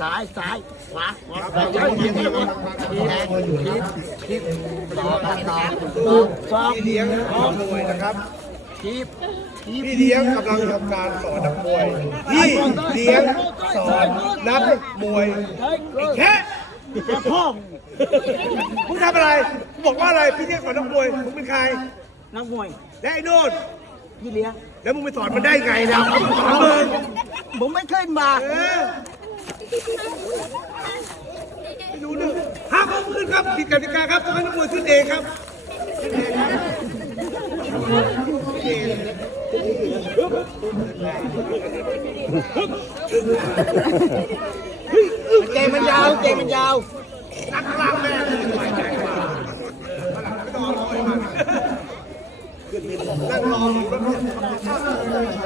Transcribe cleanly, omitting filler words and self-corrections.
ซ้ายขวาทีซ้อมพี่เลี้ยงนักมวยนะครับ ทีบ พี่เลี้ยงกำลังทำการสอนนักมวยพี่เลี้ยงสอนนักมวยแค่พ่อมึงทำอะไรมึงบอกว่าอะไรพี่เลี้ยงสอนนักมวยมึงเป็นใคร นักมวย และไอ้โน่น พี่เลี้ยง แล้วมึงไปสอนมันได้ไงนะสอนมึง ผมไม่เคยมา ไม่รู้เรื่องห้ามเอาขึ้นครับผิดกติกาครับต้องให้นักมวยขึ้นเองครับเกมมันยาวนักกลางแม่นั่งรอ